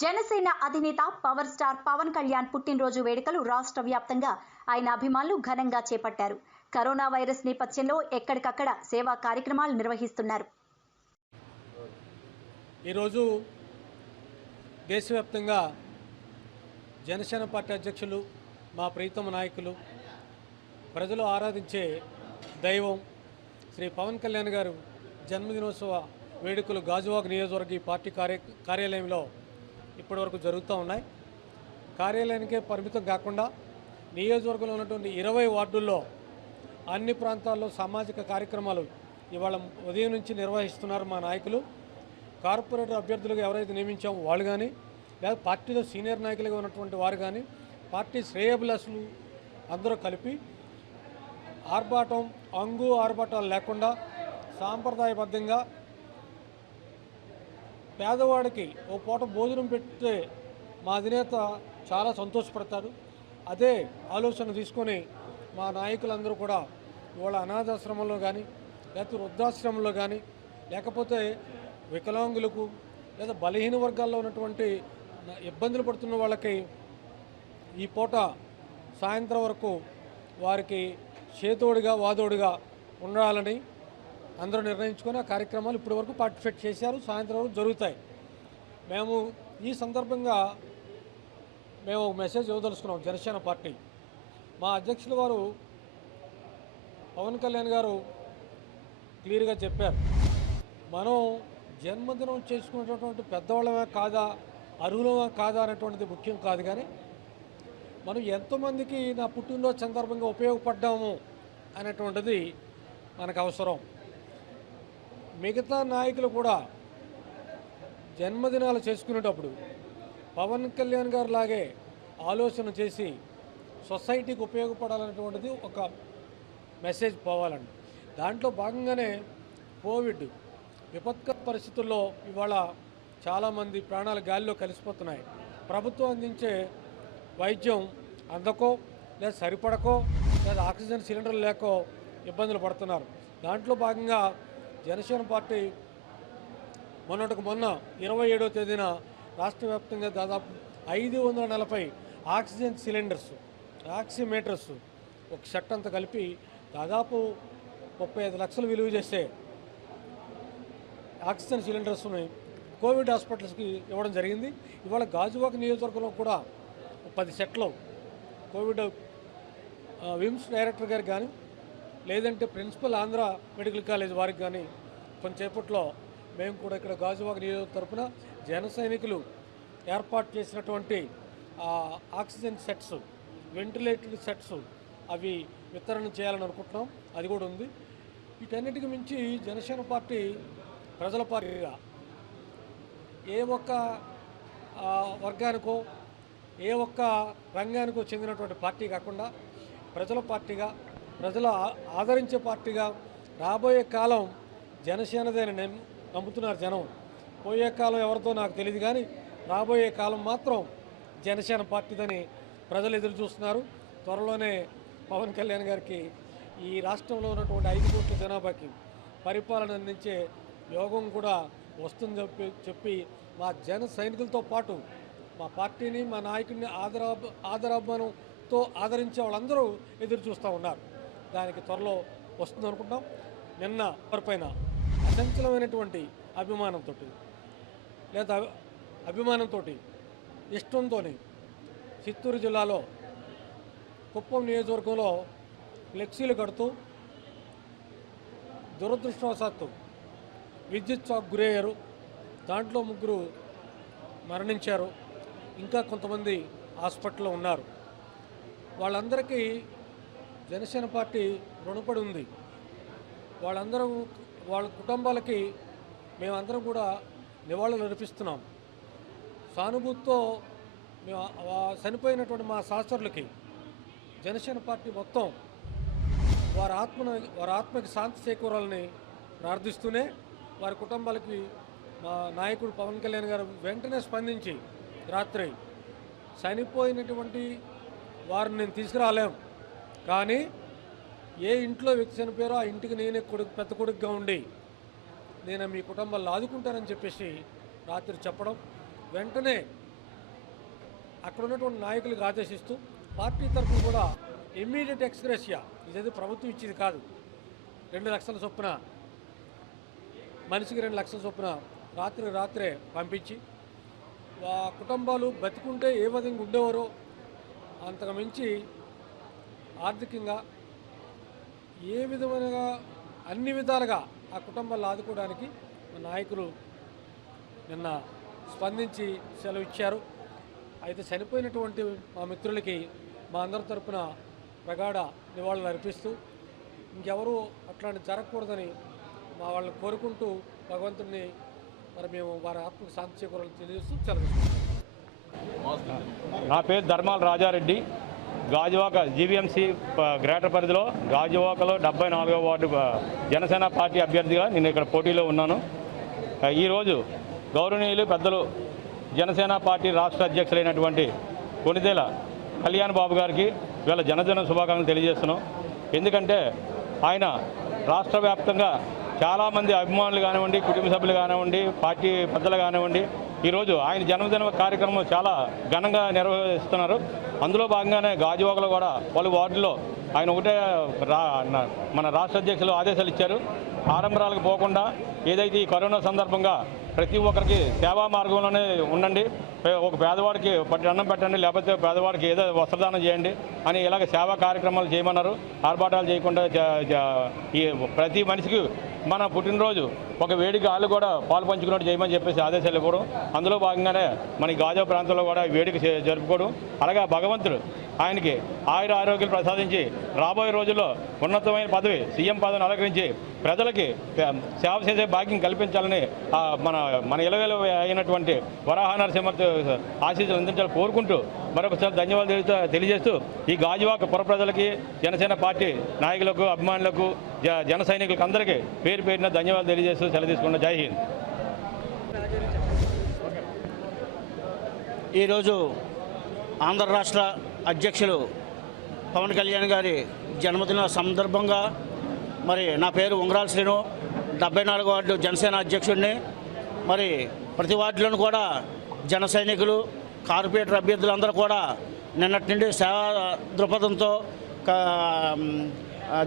జనసేన అధినేత power star Pawan Kalyan పుట్టినరోజు వేడుకలు రాష్ట్ర వ్యాప్తంగా ఆయన అభిమానులు ఘనంగా చేపట్టారు. కరోనా వైరస్ నేపథ్యంలో ఎక్కడికక్కడ సేవా కార్యక్రమాలు నిర్వహిస్తున్నారు. ఈరోజు దేశవ్యాప్తంగా జనసేన పార్టీ అధ్యక్షులు, మా ప్రీతమ నాయకులు, ప్రజలు ఆరాధించే దైవం శ్రీ పవన్ కళ్యాణ్ గారు జన్మదినోత్సవ వేడుకలు గాజువాక నియోజకవర్గ పార్టీ కార్యాలయంలో ఇప్పటివరకు జరుగుతూ ఉన్నాయి. కార్యాలయానికే పరిమితం కాకుండా నియోజకవర్గంలో ఉన్నటువంటి 20 వార్డుల్లో అన్ని ప్రాంతాల్లో సామాజిక కార్యక్రమాలు ఇవాళ ఉదయం నుంచి నిర్వహిస్తున్నారు మా నాయకులు. కార్పొరేటర్ అభ్యర్థులుగా ఎవరైతే నియమించామో వాళ్ళు కానీ, లేదా పార్టీలో సీనియర్ నాయకులుగా ఉన్నటువంటి వారు కానీ, పార్టీ శ్రేయోభిలాషులు అందరూ కలిపి ఆర్భాటాలు లేకుండా సాంప్రదాయబద్ధంగా పేదవాడికి ఓ పూట భోజనం పెడితే మా అధినేత చాలా సంతోషపడతారు. అదే ఆలోచన తీసుకొని మా నాయకులందరూ కూడా ఇవాళ అనాథాశ్రమంలో కానీ, లేకపోతే వృద్ధాశ్రమంలో కానీ, లేకపోతే వికలాంగులకు లేదా బలహీన వర్గాల్లో ఉన్నటువంటి ఇబ్బందులు పడుతున్న వాళ్ళకి ఈ పూట సాయంత్రం వరకు వారికి చేతోడిగా వాదోడిగా ఉండాలని అందరూ నిర్ణయించుకొని ఆ కార్యక్రమాలు ఇప్పటి వరకు పార్టిసిపేట్ చేశారు. సాయంత్రం వరకు జరుగుతాయి. మేము ఈ సందర్భంగా ఒక మెసేజ్ ఇవ్వదలుచుకున్నాం. జనసేన పార్టీ మా అధ్యక్షుల వారు పవన్ కళ్యాణ్ గారు క్లియర్గా చెప్పారు, మనం జన్మదినం చేసుకునేటటువంటి పెద్దవాళ్ళమే కాదా, అర్హులమే కాదా అనేటువంటిది ముఖ్యం కాదు, కానీ మనం ఎంతోమందికి నా పుట్టినరోజు సందర్భంగా ఉపయోగపడ్డాము అనేటువంటిది మనకు అవసరం. మిగతా నాయకులు కూడా జన్మదినాలు చేసుకునేటప్పుడు పవన్ కళ్యాణ్ గారు లాగే ఆలోచన చేసి సొసైటీకి ఉపయోగపడాలనేటువంటిది ఒక మెసేజ్ పోవాలండి. దాంట్లో భాగంగానే కోవిడ్ విపత్కర పరిస్థితుల్లో ఇవాళ చాలామంది ప్రాణాలు గాలిలో కలిసిపోతున్నాయి. ప్రభుత్వం అందించే వైద్యం అందకో, లేదా సరిపడకో, లేదా ఆక్సిజన్ సిలిండర్లు లేకో ఇబ్బందులు పడుతున్నారు. దాంట్లో భాగంగా జనసేన పార్టీ మొన్న 27వ తేదీన రాష్ట్ర వ్యాప్తంగా దాదాపు 540 ఆక్సిజన్ సిలిండర్స్, ఆక్సిమీటర్స్, ఒక సెట్ అంతా కలిపి దాదాపు 35 లక్షలు విలువ చేసే ఆక్సిజన్ సిలిండర్స్ని కోవిడ్ హాస్పిటల్స్కి ఇవ్వడం జరిగింది. ఇవాళ గాజువాక నియోజకవర్గంలో కూడా 10 సెట్లు కోవిడ్ విమ్స్ డైరెక్టర్ గారికి కానీ, లేదంటే ప్రిన్సిపల్ ఆంధ్ర మెడికల్ కాలేజ్ వారికి కానీ కొంచెంసేపట్లో మేము కూడా ఇక్కడ గాజువాక నియోజకవర్గం తరఫున జన సైనికులు ఏర్పాటు చేసినటువంటి ఆక్సిజన్ సెట్స్, వెంటిలేటెడ్ సెట్స్ అవి వితరణ చేయాలని అనుకుంటున్నాం. అది కూడా ఉంది. వీటన్నిటికి మించి జనసేన పార్టీ ప్రజల పార్టీగా ఏ ఒక్క వర్గానికో, ఏ ఒక్క రంగానికో చెందినటువంటి పార్టీ కాకుండా ప్రజల పార్టీగా, ప్రజలు ఆదరించే పార్టీగా రాబోయే కాలం జనసేనదేని నమ్ముతున్నారు జనం. పోయే కాలం ఎవరితో నాకు తెలియదు, కానీ రాబోయే కాలం మాత్రం జనసేన పార్టీదని ప్రజలు ఎదురు చూస్తున్నారు. త్వరలోనే పవన్ కళ్యాణ్ గారికి ఈ రాష్ట్రంలో ఉన్నటువంటి 5 కోట్ల జనాభాకి పరిపాలన అందించే యోగం కూడా వస్తుందని చెప్పి మా జన సైనికులతో పాటు మా పార్టీని, మా నాయకుడిని ఆదరాభిమానంతో ఆదరించే వాళ్ళందరూ ఎదురు చూస్తూ ఉన్నారు. దానికి త్వరలో వస్తుంది అనుకుంటాం. నిన్న ఎవరిపైన అచంచలమైనటువంటి అభిమానంతో ఇష్టంతో చిత్తూరు జిల్లాలో కుప్పం నియోజకవర్గంలో ఫ్లెక్సీలు కడుతూ దురదృష్టవశాత్తు విద్యుత్ షాక్ గురయ్యారు. దాంట్లో 3 మరణించారు. ఇంకా కొంతమంది హాస్పిటల్లో ఉన్నారు. వాళ్ళందరికీ జనసేన పార్టీ రుణపడి ఉంది. వాళ్ళ కుటుంబాలకి మేమందరం కూడా నివాళులు అర్పిస్తున్నాం. సానుభూతితో మేము చనిపోయినటువంటి మా సహచరులకి జనసేన పార్టీ మొత్తం వారి ఆత్మకి శాంతి చేకూరాలని ప్రార్థిస్తూనే వారి కుటుంబాలకి మా నాయకుడు పవన్ కళ్యాణ్ గారు వెంటనే స్పందించి రాత్రి చనిపోయినటువంటి వారిని నేను తీసుకురాలేం, కానీ ఏ ఇంట్లో వ్యక్తి చనిపోయారో ఆ ఇంటికి నేనే పెద్ద కొడుకుగా ఉండి నేను మీ కుటుంబాలను ఆదుకుంటానని చెప్పేసి రాత్రి చెప్పడం, వెంటనే అక్కడ ఉన్నటువంటి నాయకులకు ఆదేశిస్తూ పార్టీ తరఫున కూడా ఇమ్మీడియట్ ఎక్స్గ్రేషియా, ఇదేదో ప్రభుత్వం ఇచ్చేది కాదు, 2 లక్షల చొప్పున మనిషికి 2 లక్షల చొప్పున రాత్రే పంపించి ఆ కుటుంబాలు బతికుంటే ఏ విధంగా ఉండేవారో అంతకు మించి ఆర్థికంగా ఏ విధమైన అన్ని విధాలుగా ఆ కుటుంబాలను ఆదుకోవడానికి నాయకులు నిన్న స్పందించి సెలవు ఇచ్చారు. అయితే చనిపోయినటువంటి మా మిత్రులకి మా అందరి తరపున ప్రగాఢ నివాళులు అర్పిస్తూ ఇంకెవరూ అట్లాంటి జరగకూడదని మా వాళ్ళని కోరుకుంటూ భగవంతుడిని మరి మేము వారి ఆత్మకు శాంతి చేకూరాలని తెలియజేస్తూ సెలవు. నా పేరు ధర్మాల రాజారెడ్డి. గాజువాక జీవీఎంసీ గ్రేటర్ పరిధిలో గాజువాకలో 74వ వార్డు జనసేన పార్టీ అభ్యర్థిగా నేను ఇక్కడ పోటీలో ఉన్నాను. ఈరోజు గౌరవనీయులు పెద్దలు జనసేన పార్టీ రాష్ట్ర అధ్యక్షులైనటువంటి కొణిదెల కళ్యాణ్ బాబు గారికి వీళ్ళ జనజన శుభాకాంక్షలు తెలియజేస్తున్నాం. ఎందుకంటే ఆయన రాష్ట్ర వ్యాప్తంగా చాలామంది అభిమానులు కానివ్వండి, కుటుంబ సభ్యులు కానివ్వండి, పార్టీ పెద్దలు కానివ్వండి, ఈరోజు ఆయన జన్మదిన కార్యక్రమం చాలా ఘనంగా నిర్వహిస్తున్నారు. అందులో భాగంగానే గాజువాకలో కూడా పలు వార్డుల్లో ఆయన ఒకటే మన రాష్ట్ర అధ్యక్షులు ఆదేశాలు ఇచ్చారు. ఆడంబరాలకు పోకుండా ఏదైతే ఈ కరోనా సందర్భంగా ప్రతి ఒక్కరికి సేవా మార్గంలోనే ఉండండి, ఒక పేదవాడికి అన్నం పెట్టండి, లేకపోతే పేదవాడికి ఏదో వస్త్రదానం చేయండి అని ఇలాగ సేవా కార్యక్రమాలు చేయమన్నారు. ఆర్భాటాలు చేయకుండా ఈ ప్రతి మనిషికి మన పుట్టినరోజు ఒక వేడికి వాళ్ళు కూడా పాలు పంచుకున్నట్టు చేయమని చెప్పేసి ఆదేశాలు ఇవ్వడం, అందులో భాగంగానే మన గాజువాక ప్రాంతంలో కూడా వేడుక జరుపుకోవడం. అలాగే భగవంతుడు ఆయనకి ఆరోగ్యాలు ప్రసాదించి రాబోయే రోజుల్లో ఉన్నతమైన పదవి సీఎం పదవిని అలంకరించి ప్రజలకి సేవ చేసే భాగ్యం కల్పించాలని మన ఇలవేలు అయినటువంటి వరాహ నరసింహ ఆశీస్సులు అందించాలని కోరుకుంటూ మరొకసారి ధన్యవాదాలు తెలియజేస్తూ ఈ గాజువాక పుర ప్రజలకి, జనసేన పార్టీ నాయకులకు, అభిమానులకు, జన సైనికులకు అందరికీ పేరున ధన్యవాదాలు తెలియజేస్తూ సెలవు తీసుకున్న. జై హింద్. ఈరోజు ఆంధ్ర రాష్ట్ర అధ్యక్షులు పవన్ కళ్యాణ్ గారి జన్మదిన సందర్భంగా మరి నా పేరు ఉంగరాల శ్రీను, 74వ వార్డు జనసేన అధ్యక్షుడిని. మరి ప్రతి వార్డులను కూడా జన సైనికులు, కార్పొరేటర్ అభ్యర్థులందరూ కూడా నిన్నటి నుండి సేవా దృక్పథంతో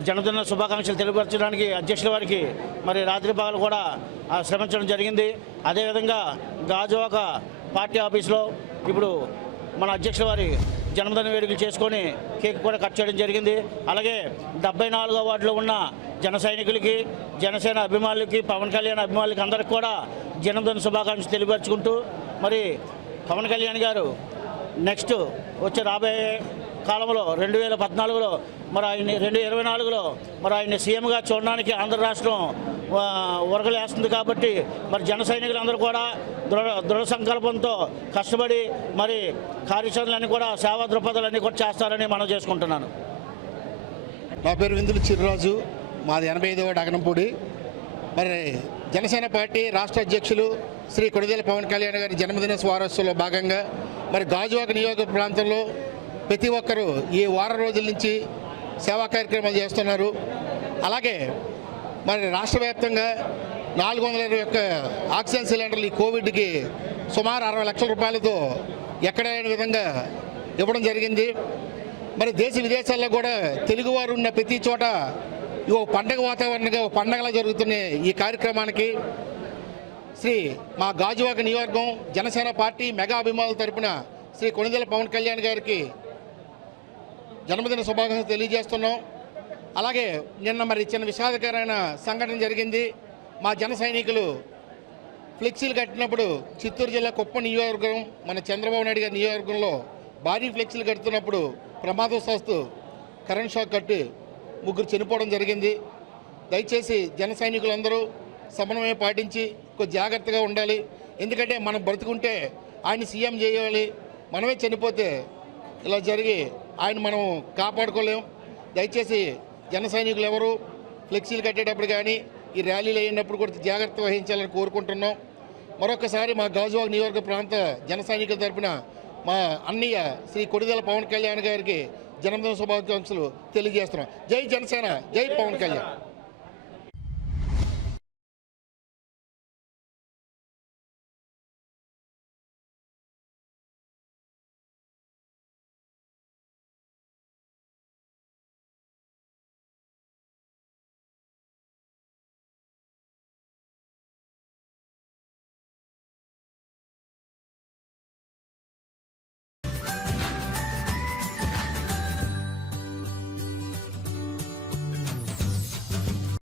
జన్మదిన శుభాకాంక్షలు తెలియపరచడానికి అధ్యక్షుల వారికి మరి రాత్రి పగలు కూడా శ్రమించడం జరిగింది. అదేవిధంగా గాజువాక పార్టీ ఆఫీసులో ఇప్పుడు మన అధ్యక్షుల వారి జన్మదిన వేడుకలు చేసుకొని కేక్ కూడా కట్ చేయడం జరిగింది. అలాగే 74వ వార్డులో ఉన్న జన సైనికులకి, జనసేన అభిమానులకి, పవన్ కళ్యాణ్ అభిమానులకి అందరికీ కూడా జన్మదిన శుభాకాంక్షలు తెలియపరుచుకుంటూ మరి పవన్ కళ్యాణ్ గారు నెక్స్ట్ వచ్చే రాబోయే కాలంలో 2014లో మరి ఆయన్ని 2024లో మరి ఆయన్ని సీఎంగా చూడడానికి ఆంధ్ర రాష్ట్రం ఉరగలేస్తుంది. కాబట్టి మరి జన సైనికులందరూ కూడా దృఢ సంకల్పంతో కష్టపడి మరి కార్యాచరణలన్నీ కూడా సేవా దృక్పథాలన్నీ కూడా చేస్తారని మనం చేసుకుంటున్నాను. నా పేరు విందులు చిర్రాజు, మాది 85వ అగనంపూడి. మరి జనసేన పార్టీ రాష్ట్ర అధ్యక్షులు శ్రీ కొణిదెల పవన్ కళ్యాణ్ గారి జన్మదిన వారోత్సవంలో భాగంగా మరి గాజువాక నియోజక ప్రాంతంలో ప్రతి ఒక్కరూ ఈ వారం రోజుల నుంచి సేవా కార్యక్రమాలు చేస్తున్నారు. అలాగే మరి రాష్ట్ర వ్యాప్తంగా 421 ఆక్సిజన్ సిలిండర్లు ఈ కోవిడ్కి సుమారు 60 లక్షల రూపాయలతో ఎక్కడైన విధంగా ఇవ్వడం జరిగింది. మరి దేశ విదేశాల్లో కూడా తెలుగువారు ఉన్న ప్రతి చోట ఓ పండగ వాతావరణంగా ఓ పండగలా జరుగుతున్న ఈ కార్యక్రమానికి శ్రీ మా గాజువాక నియోజకవర్గం జనసేన పార్టీ మెగా అభిమానుల తరపున శ్రీ కొణిదెల పవన్ కళ్యాణ్ గారికి జన్మదిన శుభాకాంక్షలు తెలియజేస్తున్నాం. అలాగే నిన్న మరి చిన్న విషాదకరమైన సంఘటన జరిగింది. మా జన సైనికులు ఫ్లెక్సీలు కట్టినప్పుడు చిత్తూరు జిల్లా కుప్పం నియోజకవర్గం మన చంద్రబాబు నాయుడు గారి నియోజకవర్గంలో భారీ ఫ్లెక్సీలు కడుతున్నప్పుడు ప్రమాదవశాత్తు కరెంట్ షాక్ కట్టి 3 చనిపోవడం జరిగింది. దయచేసి జన సైనికులందరూ సమన్వయం పాటించి కొంచెం జాగ్రత్తగా ఉండాలి. ఎందుకంటే మనం బ్రతుకుంటే ఆయన సీఎం చేయాలి, మనమే చనిపోతే ఇలా జరిగి ఆయన మనం కాపాడుకోలేం. దయచేసి జన సైనికులు ఎవరు ఫ్లెక్సీలు కట్టేటప్పుడు కానీ ఈ ర్యాలీలు అయినప్పుడు కూడా జాగ్రత్త వహించాలని కోరుకుంటున్నాం. మరొకసారి మా గాజువాక నియోజక ప్రాంత జన సైనికుల తరపున మా అన్నయ్య శ్రీ కొణిదెల పవన్ కళ్యాణ్ గారికి జన్మదిన శుభాకాంక్షలు తెలియజేస్తున్నాం. జై జనసేన, జై పవన్ కళ్యాణ్.